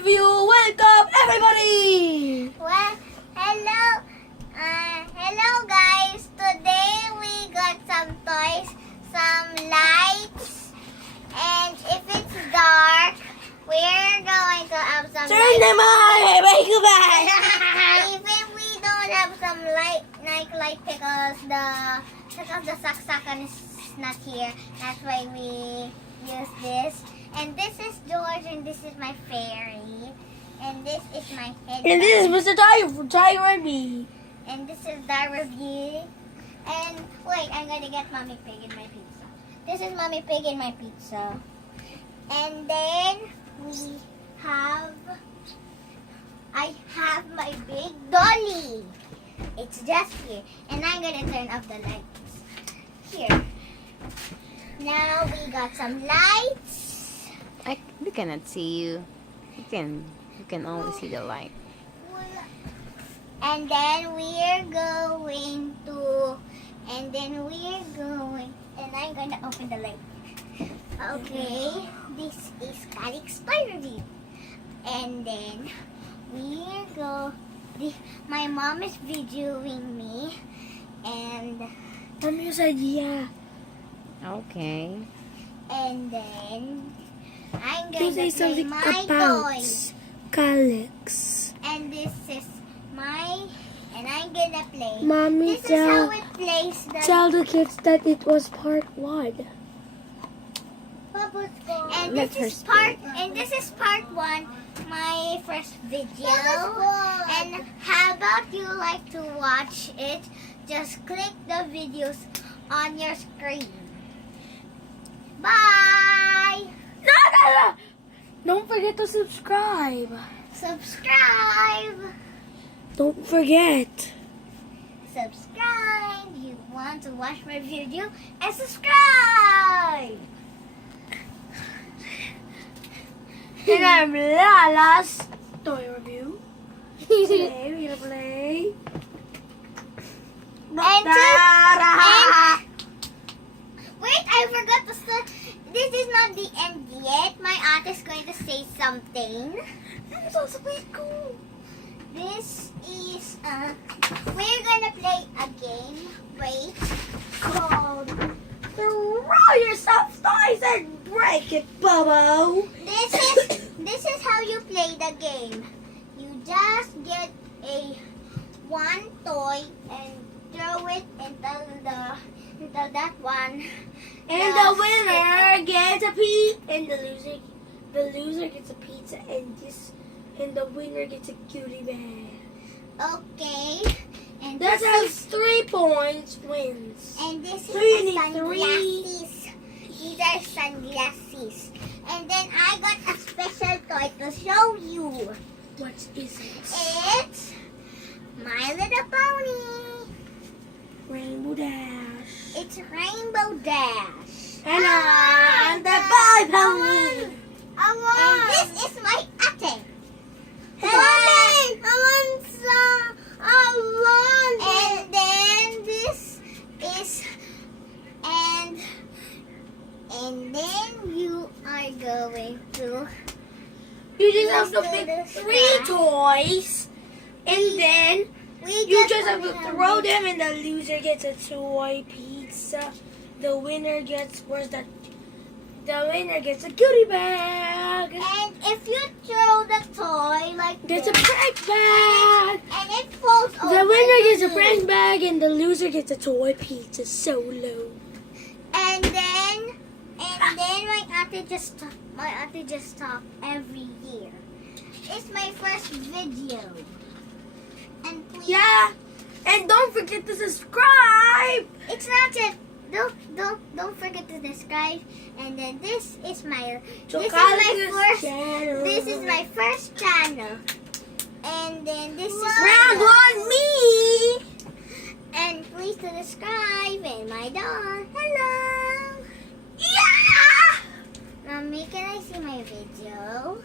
review. Welcome everybody. Well, hello guys. Today we got some toys, some lights, and if it's dark, we're going to have some Turn lights. them on. Bye goodbye. Even we don't have some night light because the saksakan is not here. That's why we use this. And this is George, and this is my fairy, and this is my head. And this is Mr. Tiger and me. And this is the review. And wait, I'm gonna get Mommy Pig in my pizza. This is Mommy Pig in my pizza. And then I have my big dolly. It's just here. And I'm gonna turn off the lights. Here. Now we got some lights. We cannot see you. You can only see the light. And then I'm gonna open the light. Okay, this is Calix Toy Review. And then my mom is videoing me, and Mommy's idea. Okay. then I'm You gonna say play something my about toys. Calix. And this is and I'm gonna play. Mommy, This is how it plays the tell the kids that it was part 1. And Let her this is part 1, my first video. And how about you like to watch it? Just click the videos on your screen. Bye! No! Don't forget to subscribe. Subscribe! Don't forget. Subscribe! You want to watch my video? And subscribe! And I'm Lala's toy review. Today we're gonna play. Wait, I forgot to say. This is not the end yet. My aunt is going to say something. It's also pretty cool. This is we're gonna play a game. Wait, called. Throw your soft toys and break it, Bobo. This is how you play the game. You just get one toy and throw it into that one. And the winner gets a pizza, and the loser gets a pizza, and the winner gets a cutie bear. Okay. And That this has is 3 points wins. And this is So you the need sunglasses. These are sunglasses. And then I got a special toy to show you. What is it? It's My Little Pony. Rainbow Dash. It's Rainbow Dash. And I'm the boy pony. And this is my ate. And then this is and then you are going to You just have to pick 3 toys, and then you just have to throw them, and the loser gets a toy pizza. The winner gets The winner gets a cutie bag. And if you throw the toy like Gets a this, prank bag. and it falls over, The winner gets a prank bag, and the loser gets a toy pizza solo. And then my auntie just talk every year. It's my first video. And please, Yeah, and don't forget to subscribe. it's not just don't forget to subscribe. And then this is my channel. this is my first channel. And then this is Round 1 me. And please subscribe and my dog. Hello. Yeah. Mommy, can I see my video?